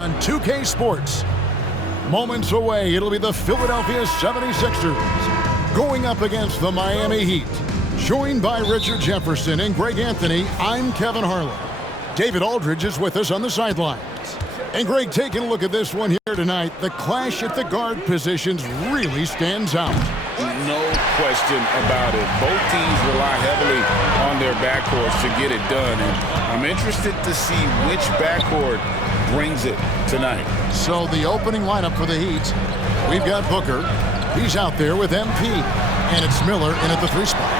On 2K Sports. Moments away, it'll be the Philadelphia 76ers going up against the Miami Heat. Joined by Richard Jefferson and Greg Anthony, I'm Kevin Harlan. David Aldridge is with us on the sidelines. And Greg, taking a look at this one here tonight, the clash at the guard positions really stands out. No question about it. Both teams rely heavily on their backcourts to get it done. And I'm interested to see which backcourt brings it tonight. So the opening lineup for the Heat, we've got Booker. He's out there with MP. And it's Miller in at the 3 spot.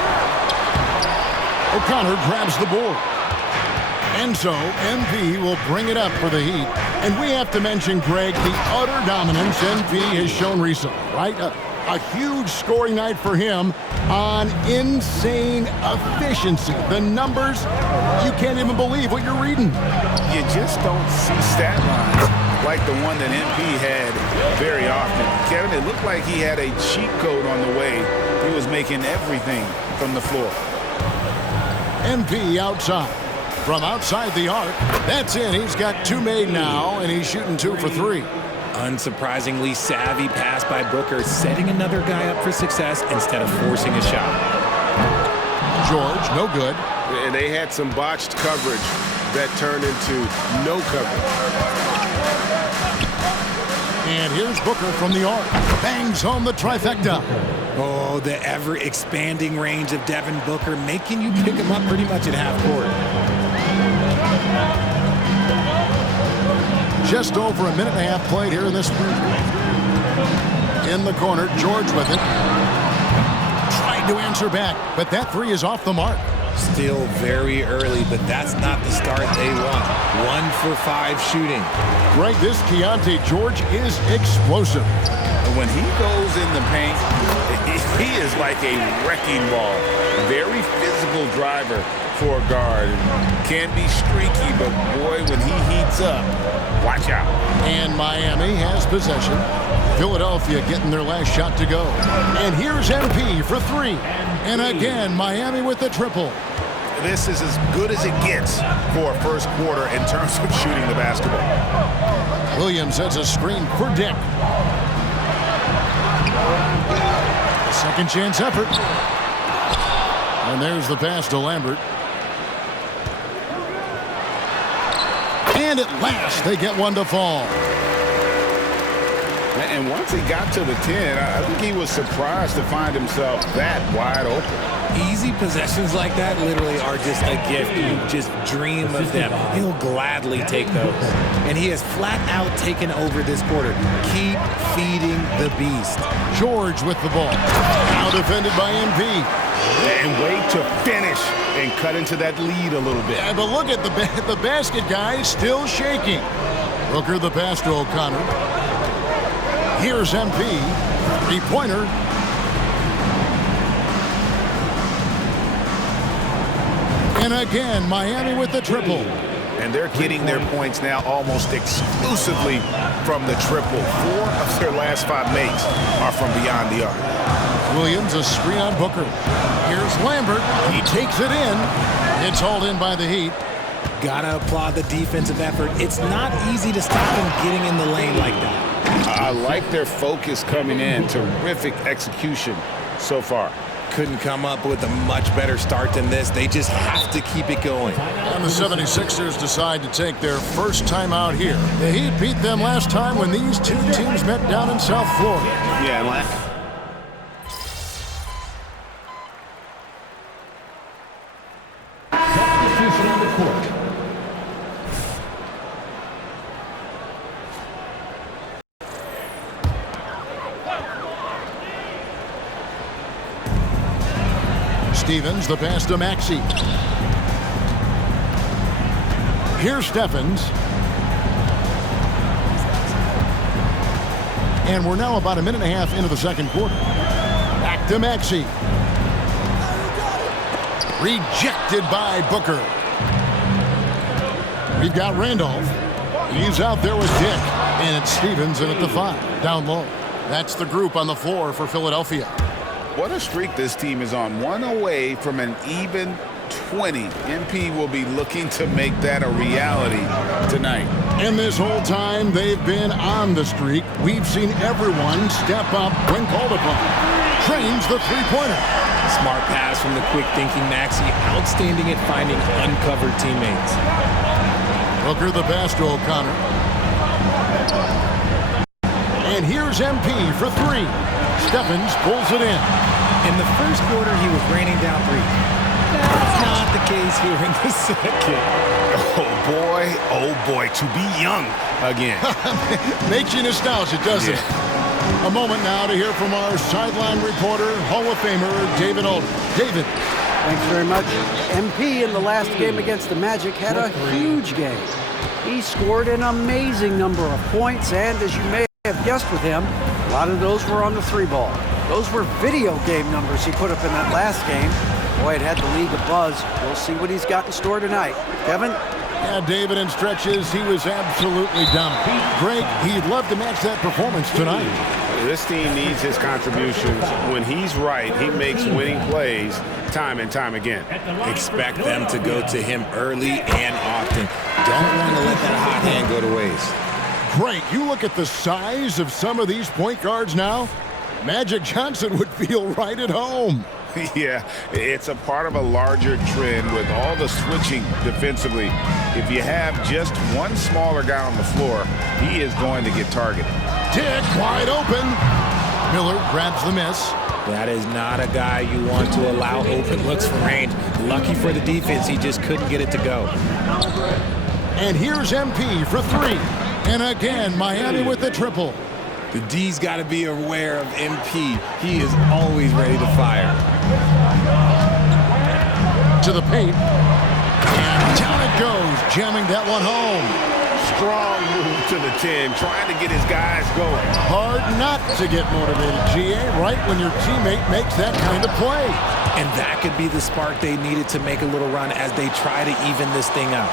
O'Connor grabs the board. And so MP will bring it up for the Heat. And we have to mention, Greg, the utter dominance MP has shown recently, right? A huge scoring night for him on insane efficiency. The numbers, you can't even believe what you're reading. You just don't see stat lines like the one that MP had very often. Kevin, it looked like he had a cheat code on the way. He was making everything from the floor. MP outside. From outside the arc, that's in. He's got 2 made now, and he's shooting 2 for 3. Unsurprisingly savvy pass by Booker, setting another guy up for success instead of forcing a shot. George, no good. And they had some botched coverage that turned into no coverage. And here's Booker from the arc. Bangs home the trifecta. Oh, the ever-expanding range of Devin Booker, making you pick him up pretty much at half court. Just over a minute and a half played here in this one. In the corner, George with it. Tried to answer back, but that 3 is off the mark. Still very early, but that's not the start they want. 1 for 5 shooting. Greg, this Keontae George is explosive. When he goes in the paint, he is like a wrecking ball. Very physical driver for a guard. Can be streaky, but boy, when he heats up, watch out. And Miami has possession. Philadelphia getting their last shot to go. And here's MP for 3. And again, Miami with the triple. This is as good as it gets for a first quarter in terms of shooting the basketball. Williams has a screen for Dick. A second chance effort. And there's the pass to Lambert. And at last, they get one to fall. And once he got to the 10, I think he was surprised to find himself that wide open. Easy possessions like that literally are just a gift. You just dream of them. He'll gladly take those. And he has flat out taken over this quarter. Keep feeding the beast. George with the ball. Now defended by MP. And wait to finish and cut into that lead a little bit. Yeah, but look at the basket guy still shaking. Booker the pass to O'Connor. Here's MP. 3-pointer. And again, Miami with the triple. And they're getting their points now almost exclusively from the triple. 4 of their last 5 makes are from beyond the arc. Williams, a screen on Booker. Here's Lambert. He takes it in. It's hauled in by the Heat. Gotta applaud the defensive effort. It's not easy to stop him getting in the lane like that. I like their focus coming in. Terrific execution so far. Couldn't come up with a much better start than this. They just have to keep it going. And the 76ers decide to take their first time out here. The Heat beat them last time when these 2 teams met down in South Florida. Yeah, Substitution on the court. Stevens, the pass to Maxey. Here's Stephens. And we're now about a minute and a half into the second quarter. Back to Maxey. Rejected by Booker. We've got Randolph. He's out there with Dick. And it's Stevens in at the 5. Down low. That's the group on the floor for Philadelphia. What a streak this team is on. 1 away from an even 20. MP will be looking to make that a reality tonight. And this whole time they've been on the streak, we've seen everyone step up when called upon. Trains the three-pointer. Smart pass from the quick-thinking Maxey. Outstanding at finding uncovered teammates. Booker the pass to O'Connor. And here's MP for three. Stephens pulls it in. In the first quarter, he was raining down three. That's not the case here in the second. Oh boy, to be young again. Makes you nostalgic, doesn't it? A moment now to hear from our sideline reporter, Hall of Famer David Alden. David. Thanks very much. MP in the last game against the Magic had a huge game. He scored an amazing number of points, and as you may have guessed with him, a lot of those were on the three ball. Those were video game numbers he put up in that last game. Boy, it had the league abuzz. We'll see what he's got in store tonight. Kevin? Yeah, David, in stretches, he was absolutely dominant. Greg, he'd love to match that performance tonight. This team needs his contributions. When he's right, he makes winning plays time and time again. Expect them to go to him early and often. Don't want to let that hot hand go to waste. Great. You look at the size of some of these point guards now. Magic Johnson would feel right at home. Yeah, it's a part of a larger trend with all the switching defensively. If you have just one smaller guy on the floor, he is going to get targeted. Dick wide open. Miller grabs the miss. That is not a guy you want to allow open looks from range. Lucky for the defense, he just couldn't get it to go. And here's MP for three. And again, Miami with the triple. The D's got to be aware of MP. He is always ready to fire. To the paint. And down it goes, jamming that one home. Strong move to the 10, trying to get his guys going. Hard not to get motivated, GA, right when your teammate makes that kind of play. And that could be the spark they needed to make a little run as they try to even this thing up.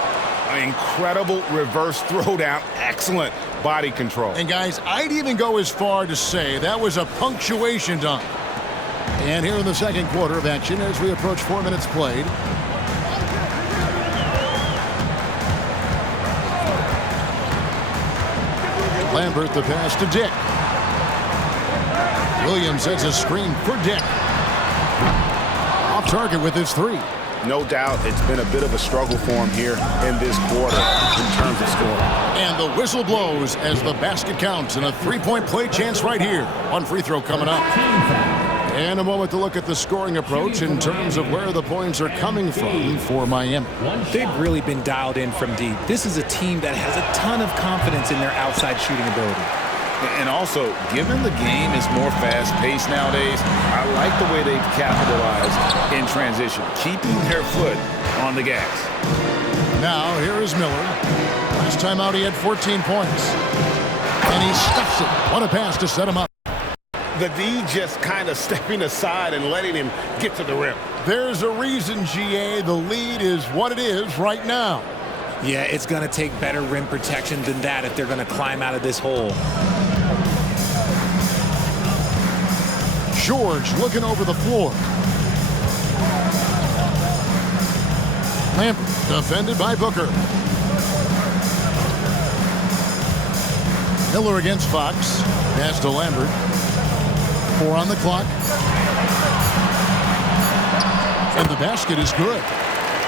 Incredible reverse throwdown. Excellent body control. And guys, I'd even go as far to say that was a punctuation dunk. And here in the second quarter of action as we approach 4 minutes played. Lambert the pass to Dick. Williams sets a screen for Dick. Off target with his three. No doubt it's been a bit of a struggle for him here in this quarter in terms of scoring. And the whistle blows as the basket counts and a three-point play chance right here. One free throw coming up. And a moment to look at the scoring approach in terms of where the points are coming from for Miami. They've really been dialed in from deep. This is a team that has a ton of confidence in their outside shooting ability. And also, given the game is more fast-paced nowadays, I like the way they've capitalized in transition, keeping their foot on the gas. Now, here is Miller. Last time out, he had 14 points. And he stuffs it. What a pass to set him up. The D just kind of stepping aside and letting him get to the rim. There's a reason, GA, the lead is what it is right now. Yeah, it's going to take better rim protection than that if they're going to climb out of this hole. George looking over the floor. Lambert defended by Booker. Miller against Fox. Pass to Lambert. 4 on the clock. And the basket is good.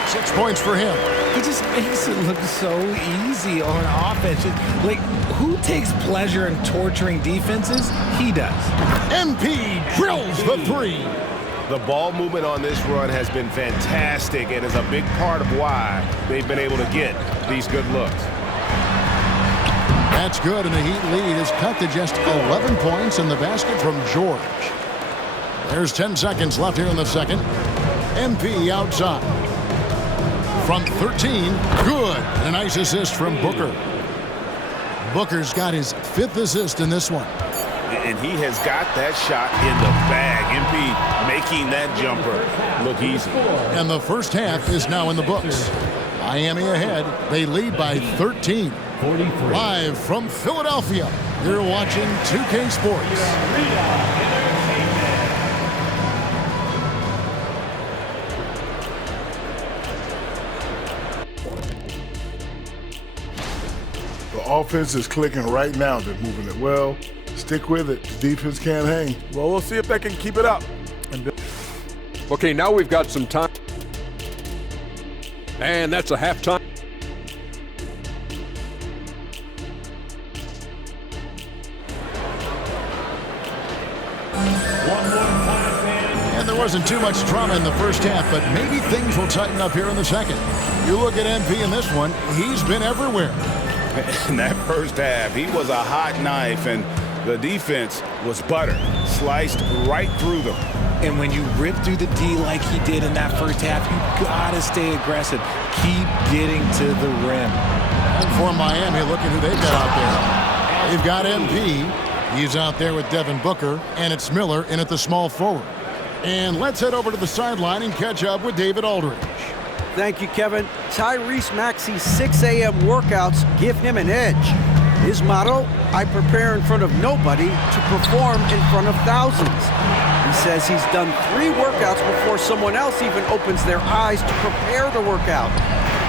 6 points for him. He just makes it look so easy on offense. Like, who takes pleasure in torturing defenses? He does. MP drills the three. The ball movement on this run has been fantastic and is a big part of why they've been able to get these good looks. That's good, and the Heat lead is cut to just 11 points in the basket from George. There's 10 seconds left here in the second. MP outside. From 13, good. And a nice assist from Booker. Booker's got his 5th assist in this one. And he has got that shot in the bag. MP making that jumper look easy. And the first half is now in the books. Miami ahead. They lead by 13. 43. Live from Philadelphia, you're watching 2K Sports. offense is clicking right now. They're moving it well. Stick with it. The defense can't hang. Well, we'll see if they can keep it up. Okay, now we've got some time. And that's a halftime. And there wasn't too much drama in the first half, but maybe things will tighten up here in the second. You look at MP in this one, he's been everywhere. In that first half, he was a hot knife, and the defense was butter, sliced right through them. And when you rip through the D like he did in that first half, you gotta stay aggressive. Keep getting to the rim. And for Miami, look at who they've got out there. They've got MP. He's out there with Devin Booker, and it's Miller in at the small forward. And let's head over to the sideline and catch up with David Aldridge. Thank you, Kevin. Tyrese Maxey's 6 a.m. workouts give him an edge. His motto, I prepare in front of nobody to perform in front of thousands. He says he's done 3 workouts before someone else even opens their eyes to prepare to work out.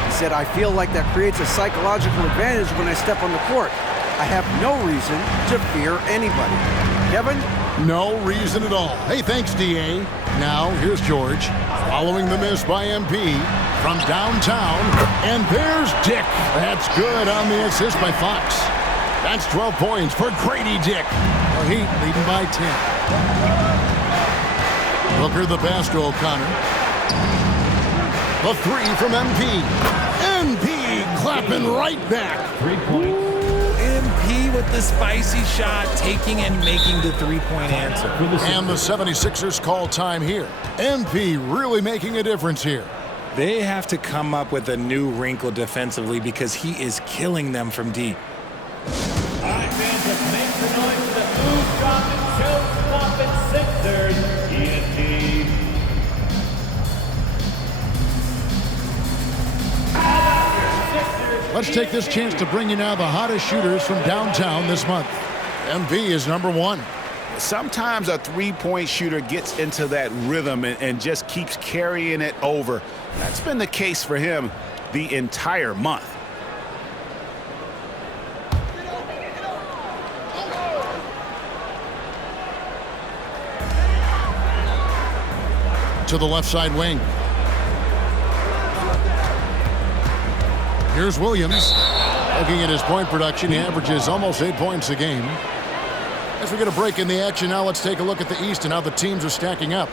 He said, I feel like that creates a psychological advantage when I step on the court. I have no reason to fear anybody. Kevin? No reason at all. Hey, thanks, D.A. Now, here's George. Following the miss by MP from downtown. And there's Dick. That's good on the assist by Fox. That's 12 points for Grady Dick. The Heat leading by 10. Booker the pass to O'Connor. The 3 from MP. MP clapping right back. 3 points. MP with the spicy shot, taking and making the three-point answer. And the 76ers call time here. MP really making a difference here. They have to come up with a new wrinkle defensively because he is killing them from deep. All right, fans, let's make the noise for the food dropping, show-stopping Sixers. ENT. Let's take this chance to bring you now the hottest shooters from downtown this month. MP is number 1. Sometimes a three-point shooter gets into that rhythm and just keeps carrying it over. That's been the case for him the entire month. To the left side wing. Here's Williams. Looking at his point production, he averages almost 8 points a game. As we get a break in the action now, let's take a look at the East and how the teams are stacking up.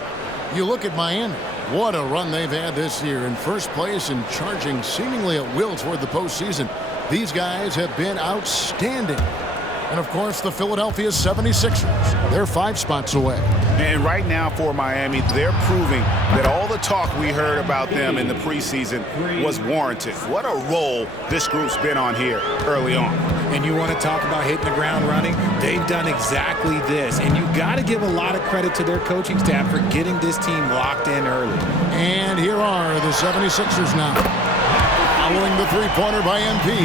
You look at Miami. What a run they've had this year. In first place and charging seemingly at will toward the postseason. These guys have been outstanding. And, of course, the Philadelphia 76ers. They're 5 spots away. And right now for Miami, they're proving that all the talk we heard about them in the preseason was warranted. What a role this group's been on here early on. And you want to talk about hitting the ground running? They've done exactly this. And you got to give a lot of credit to their coaching staff for getting this team locked in early. And here are the 76ers now. Following the three-pointer by MP.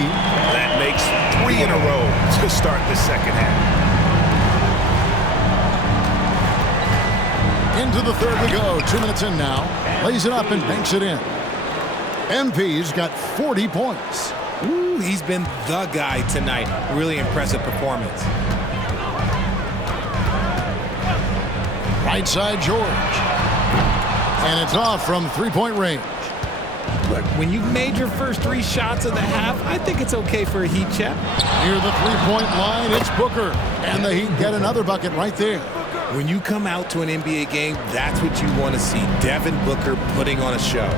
That makes 3 in a row to start the second half. Into the third we go. 2 minutes in now. Lays it up and banks it in. MP's got 40 points. Ooh, he's been the guy tonight. Really impressive performance. Right side George. And it's off from three-point range. Look, when you've made your first 3 shots of the half, I think it's okay for a Heat check. Near the three-point line, it's Booker. And the Heat get another bucket right there. When you come out to an NBA game, that's what you want to see. Devin Booker putting on a show.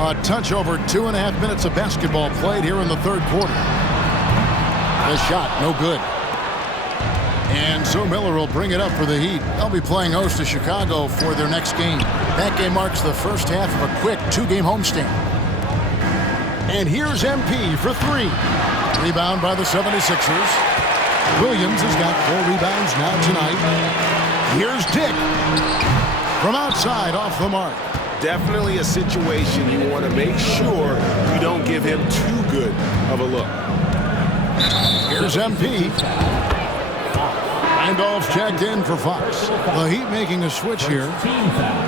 A touch over 2.5 minutes of basketball played here in the third quarter. The shot, no good. And so Miller will bring it up for the Heat. They'll be playing host to Chicago for their next game. That game marks the first half of a quick 2-game homestand. And here's MP for 3. Rebound by the 76ers. Williams has got 4 rebounds now tonight. Here's Dick. From outside, off the mark. Definitely a situation you want to make sure you don't give him too good of a look. Here's MP. Randolph's checked in for Fox. The Heat making a switch here. Team foul.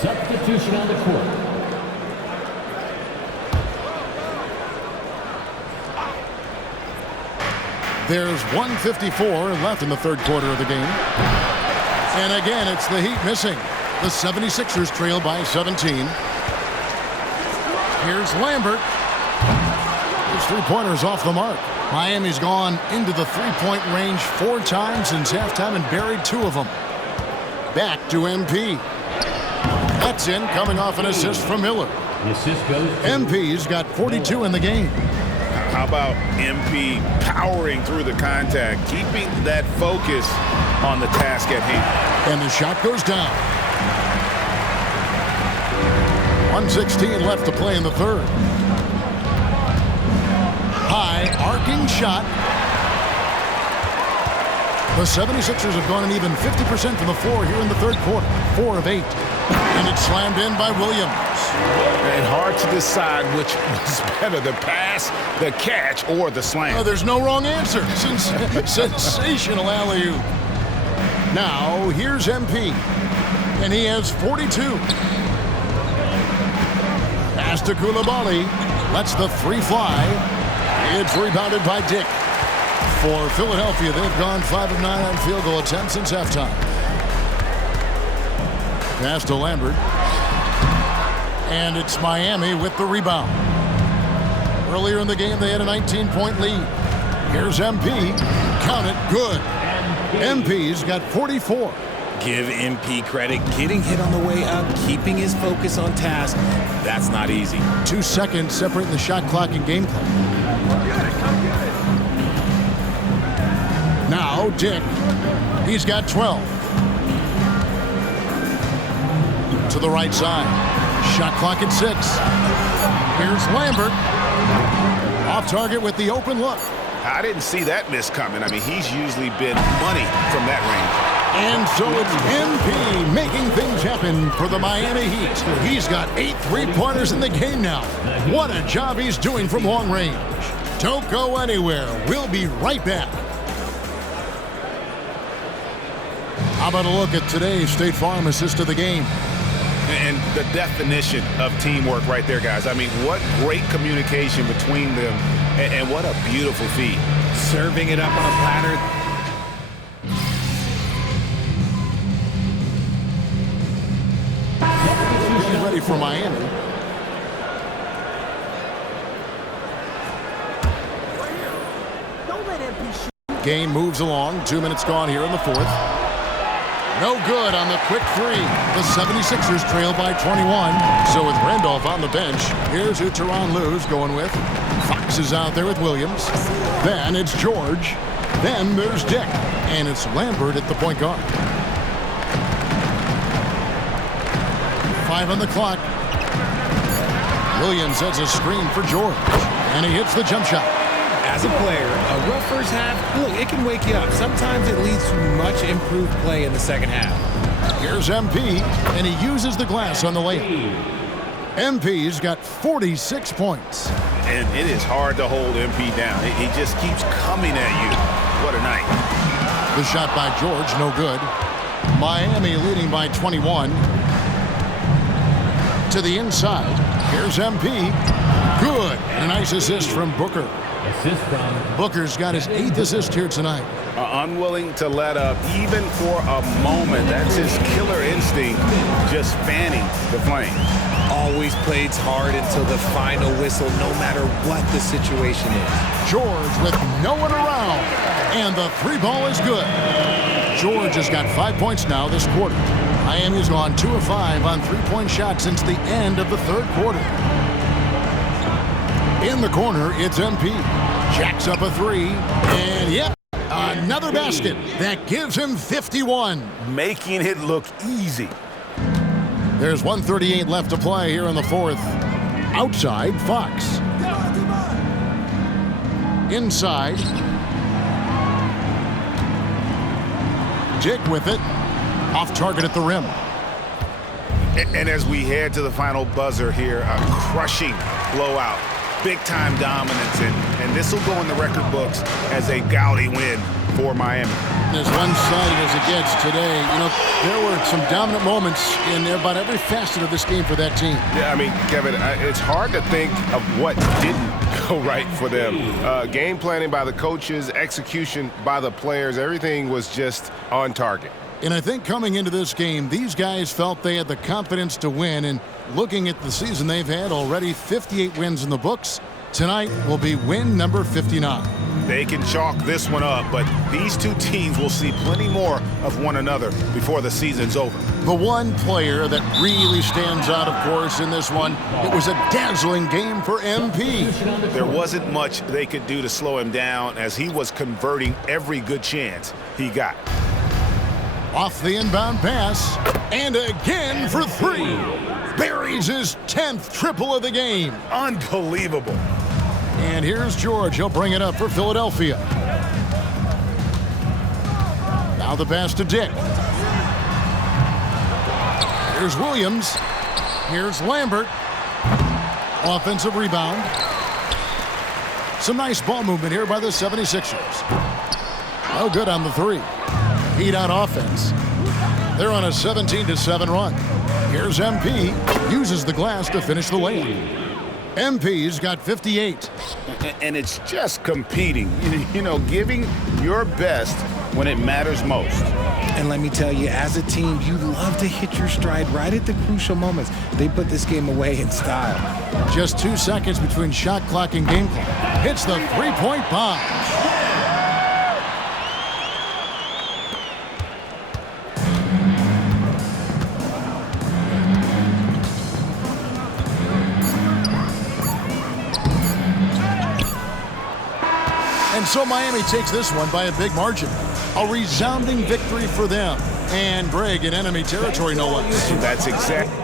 Substitution on the court. There's 1:54 left in the third quarter of the game. And again, it's the Heat missing. The 76ers trail by 17. Here's Lambert. His three-pointer's off the mark. Miami's gone into the three-point range 4 times since halftime and buried 2 of them. Back to MP. That's in, coming off an assist from Miller. MP's got 42 in the game. How about MP powering through the contact, keeping that focus on the task at hand. And the shot goes down. 1:16 left to play in the third. High, arcing shot. The 76ers have gone an even 50% from the floor here in the third quarter. 4 of 8. And it's slammed in by Williams. And hard to decide which was better, the pass, the catch, or the slam. Oh, there's no wrong answer. Sensational alley-oop. Now, here's MP. And he has 42. Pass to Coulibaly. Lets the 3 fly. It's rebounded by Dick. For Philadelphia, they've gone 5 of 9 on field goal attempts since halftime. Pass to Lambert. And it's Miami with the rebound. Earlier in the game, they had a 19-point lead. Here's MP. Count it. Good. MP's got 44. Give MP credit. Getting hit on the way up, keeping his focus on task. That's not easy. 2 seconds separating the shot clock and game clock. Now, Dick. He's got 12. To the right side. Shot clock at 6. Here's Lambert. Off target with the open look. I didn't see that miss coming. I mean, he's usually been money from that range. And so it's MP making things happen for the Miami Heat. He's got 8 three-pointers in the game now. What a job he's doing from long range. Don't go anywhere. We'll be right back. How about a look at today's State Farm assist of the game? And the definition of teamwork right there, guys. I mean, what great communication between them, and what a beautiful feed. Serving it up on a platter. Ready for Miami. Game moves along. 2 minutes gone here in the fourth. No good on the quick 3. The 76ers trail by 21. So with Randolph on the bench, here's who Tyronn Lue's going with. Fox is out there with Williams. Then it's George. Then there's Dick. And it's Lambert at the point guard. 5 on the clock. Williams sets a screen for George. And he hits the jump shot. As a player, a rough first half, look, it can wake you up. Sometimes it leads to much improved play in the second half. Here's MP, and he uses the glass on the layup. MP's got 46 points. And it is hard to hold MP down. He just keeps coming at you. What a night. The shot by George, no good. Miami leading by 21. To the inside. Here's MP. Good. And a nice assist from Booker. Booker's got his 8th assist here tonight. Unwilling to let up even for a moment. That's his killer instinct, just fanning the flame. Always plays hard until the final whistle, no matter what the situation is. George with no one around. And the 3 ball is good. George has got 5 points now this quarter. Miami's gone 2 of 5 on 3-point shots since the end of the third quarter. In the corner, it's MP. Jacks up a 3. And yep, another basket. That gives him 51. Making it look easy. There's 1:38 left to play here in the fourth. Outside, Fox. Inside. Dick with it. Off target at the rim. And as we head to the final buzzer here, a crushing blowout. Big-time dominance, and this will go in the record books as a gaudy win for Miami. And as one-sided as it gets today, you know, there were some dominant moments in about every facet of this game for that team. Yeah, I mean, Kevin, it's hard to think of what didn't go right for them. Game planning by the coaches, execution by the players, everything was just on target. And I think coming into this game, these guys felt they had the confidence to win. And looking at the season they've had, already 58 wins in the books. Tonight will be win number 59. They can chalk this one up, but these two teams will see plenty more of one another before the season's over. The one player that really stands out, of course, in this one, it was a dazzling game for MP. There wasn't much they could do to slow him down as he was converting every good chance he got. Off the inbound pass, and again for three. Buries his 10th triple of the game. Unbelievable. And here's George. He'll bring it up for Philadelphia. Now the pass to Dick. Here's Williams. Here's Lambert. Offensive rebound. Some nice ball movement here by the 76ers. No good on the three. Heat out offense. They're on a 17-7 run. Here's MP. Uses the glass to finish the layup. MP's got 58. And it's just competing, you know, giving your best when it matters most. And let me tell you, as a team, you love to hit your stride right at the crucial moments. They put this game away in style. Just 2 seconds between shot clock and game clock. Hits the three-point bomb. And so Miami takes this one by a big margin. A resounding victory for them. And Greg in enemy territory, no less. That's exactly.